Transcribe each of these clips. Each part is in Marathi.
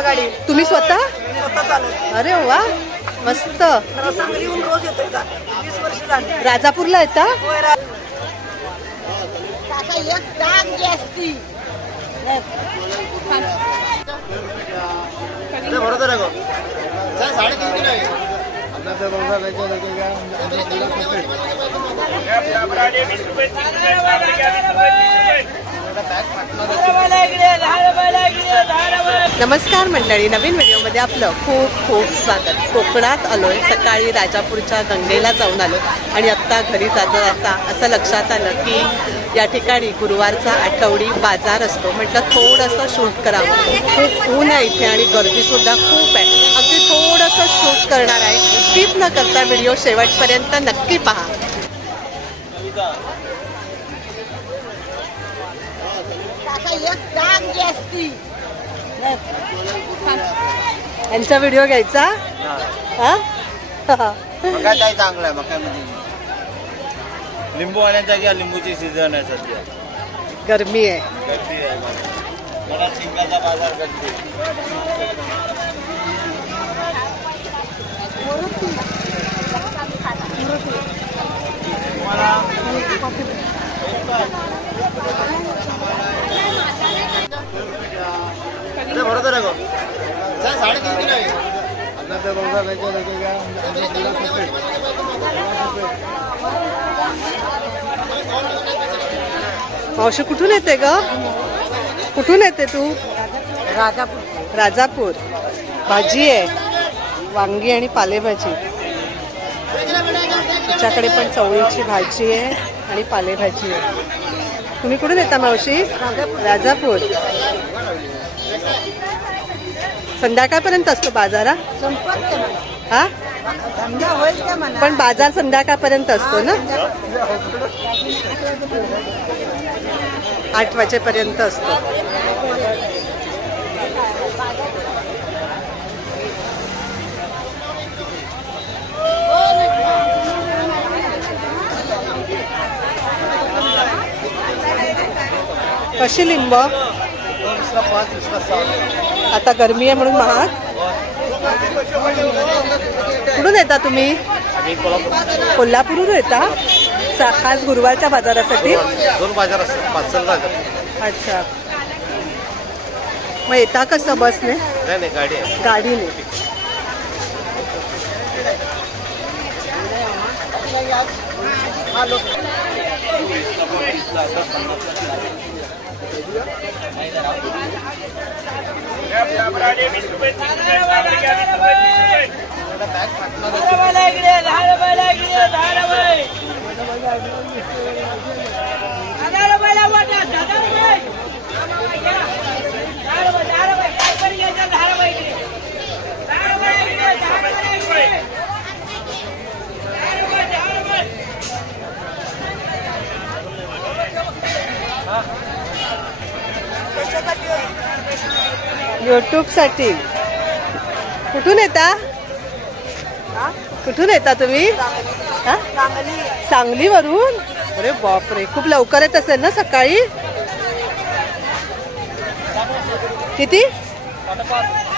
गाडी तुम्ही स्वतः अरे वा मस्त राजापूरला येता होय नमस्कार मंडळी नवीन व्हिडिओमध्ये आपलं खूप खूप स्वागत. कोकणात आलोय सकाळी राजापूरच्या गंगेला जाऊन आलो आणि आत्ता घरी जाता जाता असं लक्षात आलं की या ठिकाणी गुरुवारचा आठवडी बाजार असतो. म्हटलं थोडंसं शूट करावं. खूप ऊन आहे इथे आणि गर्दीसुद्धा खूप आहे. अगदी थोडंसं शूट करणार आहे. स्किप न करता व्हिडिओ शेवटपर्यंत नक्की पहा. यांचा व्हिडिओ घ्यायचा? हा. मका काय चांगलं आहे? मक्यामध्ये लिंबू आणायचा घ्या लिंबूची सीझन आहे सध्या? गरमी आहे. गर्दी आहे. मला शिंगाचा बाजार गर्दी मावशी कुठून येते ग? कुठून येते तू? राजापूर. राजापूर. भाजी आहे. वांगी आणि पालेभाजी. तिच्याकडे पण चवळीची भाजी आहे आणि पालेभाजी आहे. तुम्ही कुठून येता मावशी? राजापूर. संध्याकाळपर्यंत असतो बाजारा हा? पण बाजार संध्याकाळपर्यंत असतो ना? आठ वाजेपर्यंत असतो. कशी लिंब? आता गरमी आहे म्हणून महाग. कुठून येता तुम्ही? कोल्हापूरहून येता? सा- खास गुरुवारच्या बाजारासाठी? दोन बाजार असतात अच्छा. मग येता कसं बसने? नाही नाही गाडी आहे. गाडीने. इकडे दहा रुपयाला इकडे दहा रुपये यूट्यूबसाठी कुठून येता? कुठून येता तुम्ही? हा? सांगलीवरून? अरे बापरे खूप लवकर येत असेल ना सकाळी? किती?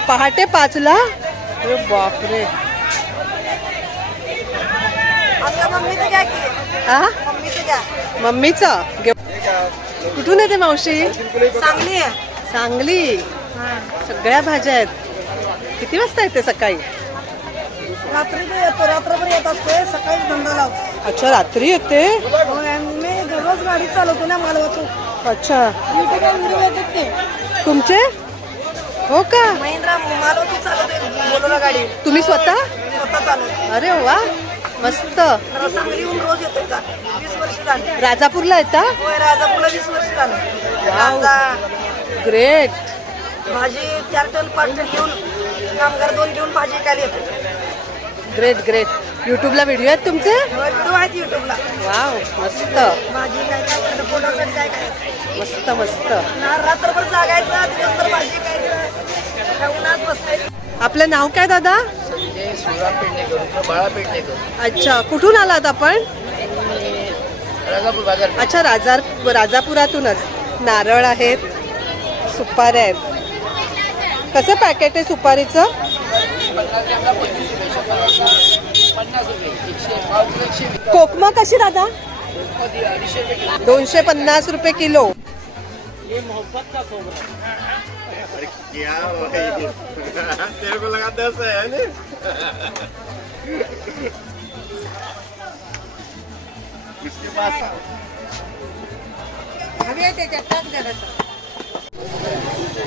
पहाटे पाचला? अरे बापरे. मम्मीचं हा कुठून येते मावशी? आहे. सांगली. सगळ्या भाज्या आहेत. किती वाजता येते सकाळी? रात्री येतो रात्रभर येत असते सकाळी धंदा लावतो. अच्छा रात्री येते? होय, आणि मी दररोज गाडी चालवतो ना मालवातो अच्छा. येतात ते तुमचे? हो का? महिंद्रा चालवते गाडी. तुम्ही स्वतः? स्वतः चालवते अरे वा मस्त. मला सांगलीहून रोज येतोय का? वीस वर्ष झाली. राजापूरला येता? होय राजापूरला वीस वर्ष झालं. ग्रेट भाजी चार टन पाच टन घेऊन कामगार दोन घेऊन भाजी काय येते. ग्रेट ग्रेट युट्यूबला व्हिडिओ आहेत तुमचे? व्हिडिओ आहेत युट्यूबला वाव मस्त. भाजी काय काय पोटासाठी काय काय? मस्त मस्त. रात्रभर जागायचं दिवसभर भाजी काय उन्हात बसायचं आपलं नाव काय दादा? पेडणेकर अच्छा कुठून आलात आपण? राजापूर बाजार अच्छा राजार राजापुरातूनच. नारळ आहेत सुपाऱ्या आहेत. कसं पॅकेट आहे सुपारीचं? कोकमा कशी दादा? दोनशे पन्नास रुपये किलो.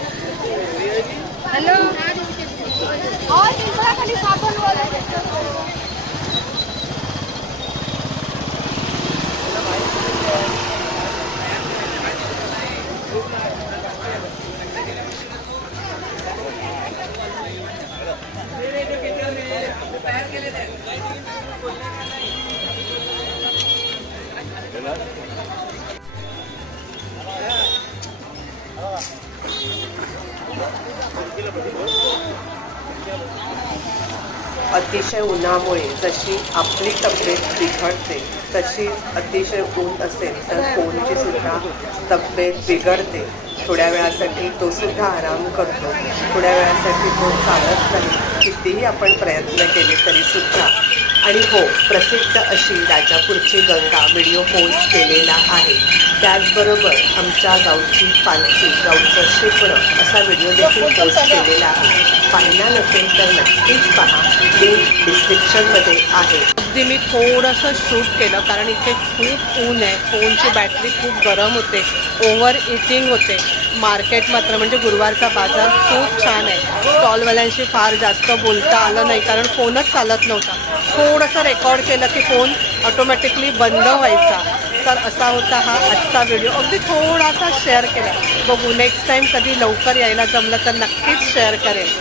तयार केले अतिशय उन्हामुळे जशी आपली तब्येत बिघडते तशी अतिशय ऊन असेल तर फोनची सुद्धा तब्येत बिघडते. थोड्या वेळासाठी तो सुद्धा आराम करतो. थोड्या वेळासाठी तो चालत नाही. कितीही आपण प्रयत्न केले तरी सुद्धा आणि हो प्रसिद्ध अशी राजापूरची गंगा व्हिडिओ पोस्ट केलेला आहे. त्याचबरोबर आमच्या गावची पालखी गावचं शिपणं असा व्हिडिओ देखील पोस्ट केलेला आहे. पाहिला नसेल तर नक्कीच पहा. लिंक डिस्क्रिप्शनमध्ये आहे. अगदी मी थोडंसं शूट केलं कारण इथे खूप ऊन आहे. फोनची बॅटरी खूप गरम होते. ओव्हर इटिंग होते. मार्केट मात्र म्हणजे गुरुवारचा बाजार खूप छान आहे. स्टॉलवाल्यांशी फार जास्त बोलता आलं नाही कारण फोनच चालत नव्हता. थोडंसं रेकॉर्ड केलं की फोन ऑटोमॅटिकली बंद व्हायचा. तर असा होता हा आजचा व्हिडिओ अगदी थोडासा शेअर केला. बघू नेक्स्ट टाईम कधी लवकर यायला जमलं तर नक्कीच शेअर करेल